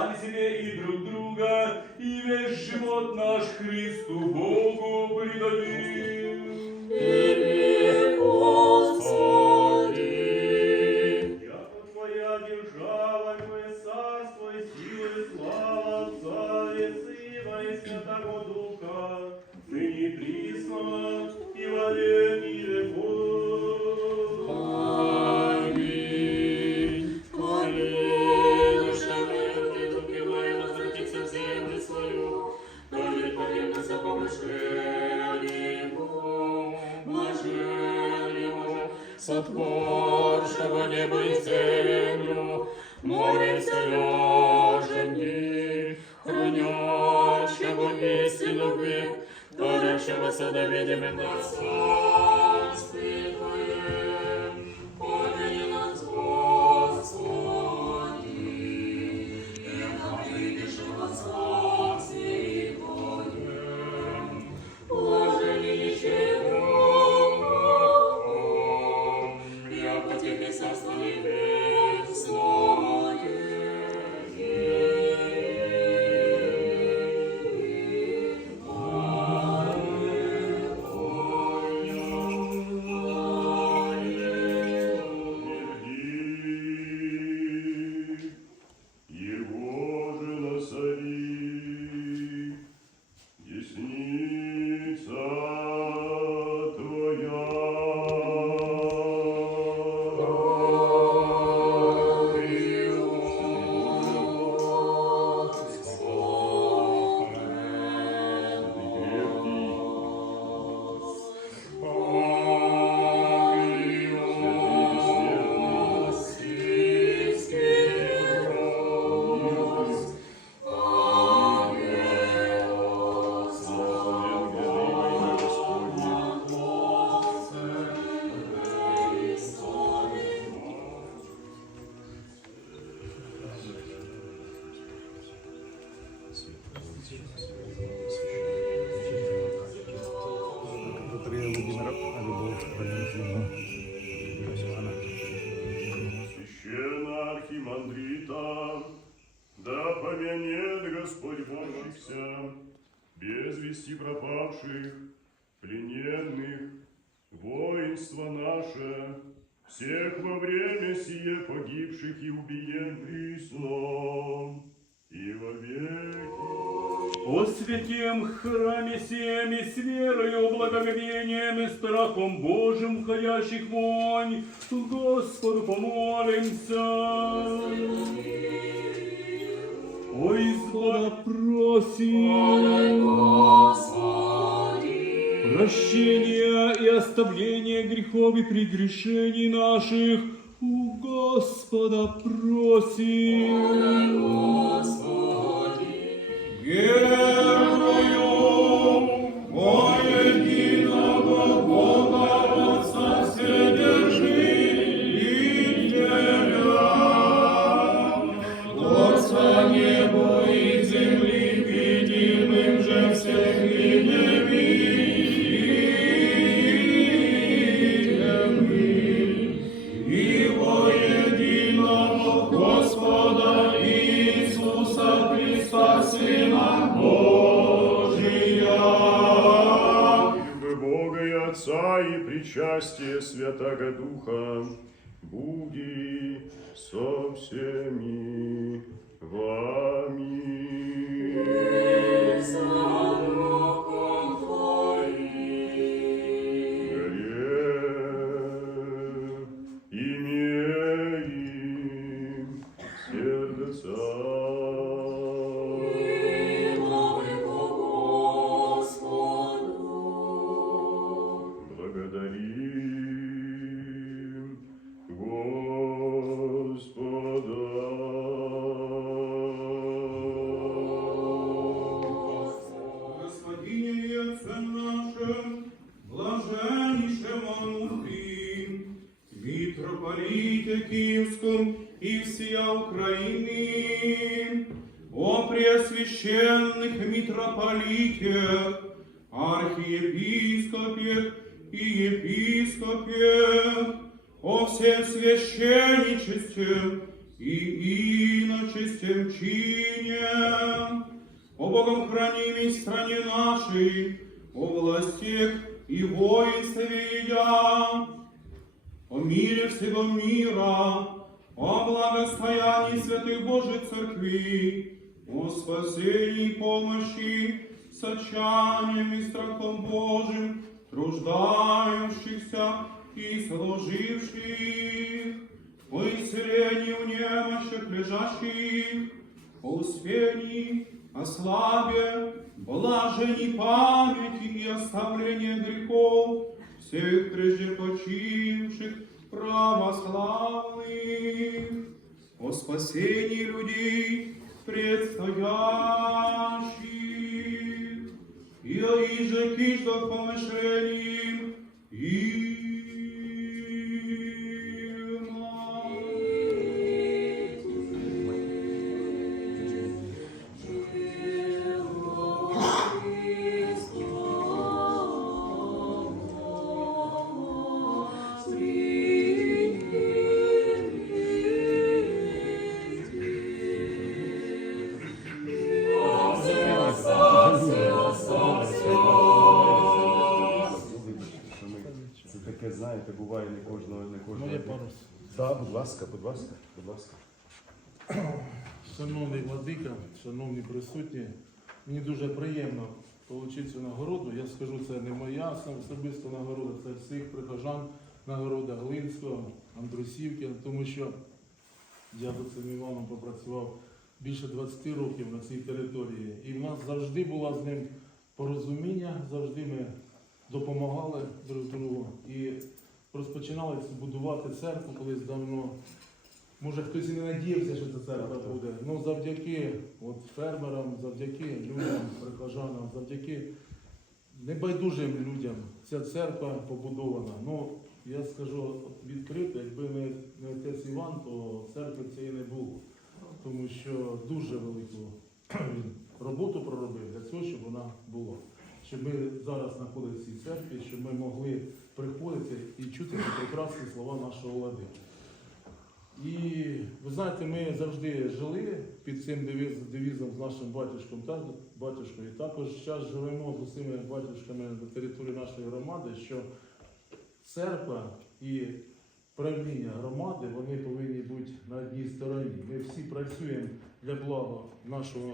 сами себе и друг друга, и весь живот наш Христу Богу предадим. Тебе, Господи. Сотворшего небо и землю, море лежа хранящего истину любви, творящего садовидями на царстве Твоем. Владимира, да помянет Господь борщихся, без вести пропавших, плененных, воинство наше, всех во время сие погибших и убиен присно, и во веки. О святем храме всем и с верою, благоговением и страхом Божьим входящих вонь, Господу помолимся. Ой, Бога просим, прощения и оставления грехов и прегрешений наших, у Господа просим. Господи, во причастие Святого Духа, буди со всеми Украины, о преосвященных митрополитах, архиепископе и епископе, о всем священничестве и чистым чине, о Богом хранимой стране нашей, о властях и воинстве едя, о мире всего мира, о благостоянии святых Божьих церквей, о спасении и помощи, сочанием и страхом Божьим, труждающихся и служивших, о исцелении в немощах лежащих, о успении, о славе, блажении памяти и оставлении грехов всех прежде почивших православных, о спасении людей предстоящих, и о иже киждах помышлений будь ласка, будь ласка, будь ласка. Шановний владика, шановні присутні, мені дуже приємно отримати цю нагороду. Я скажу, це не моя особиста нагорода, це всіх прихожан нагорода Глинського, Андрусівки, тому що я за цим Іваном попрацював більше 20 років на цій території. І в нас завжди було з ним порозуміння, завжди ми допомагали друг другу. І розпочинали будувати церкву колись давно. Може хтось і не надіявся, що ця церква буде. Ну завдяки от, фермерам, завдяки людям, прихожанам, завдяки небайдужим людям ця церква побудована. Ну, я скажу відкрито, якби не, не отець Іван, то церкви цієї не було. Тому що дуже велику роботу проробив для цього, щоб вона була. Щоб ми зараз знаходилися в цій церкві, щоб ми могли приходити і чути прекрасні слова нашого влади. І ви знаєте, ми завжди жили під цим девіз- девізом з нашим батюшком та батюшкою. Також зараз живемо з усіма батюшками на території нашої громади, що церква і правління громади вони повинні бути на одній стороні. Ми всі працюємо для блага нашого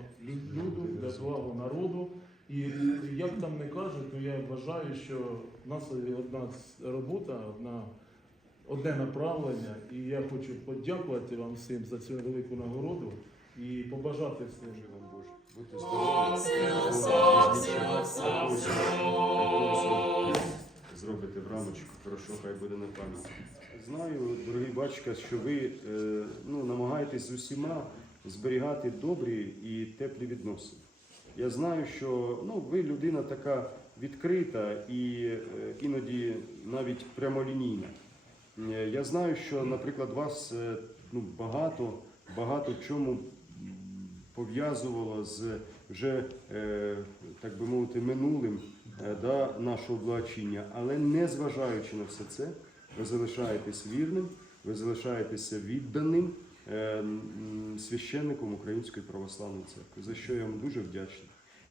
люду, для блага народу. І як там не кажуть, то я вважаю, що в нас одна робота, одна одне направлення, і я хочу подякувати вам всім за цю велику нагороду і побажати. Боже вам Боже. Будьте здорові. Зробите в рамочку, хорошо, хай буде на пам'ять. Знаю, дорогий батько, що ви е, ну, намагаєтесь з усіма зберігати добрі і теплі відносини. Я знаю, що ну, ви людина така відкрита і е, іноді навіть прямолінійна. Е, Я знаю, що, наприклад, вас е, ну, багато, багато чому пов'язувало з вже, так би мовити, минулим да, нашого благочиння. Але не зважаючи на все це, ви залишаєтесь вірним, ви залишаєтеся відданим священником Української православної церкви, за що я вам дуже вдячний.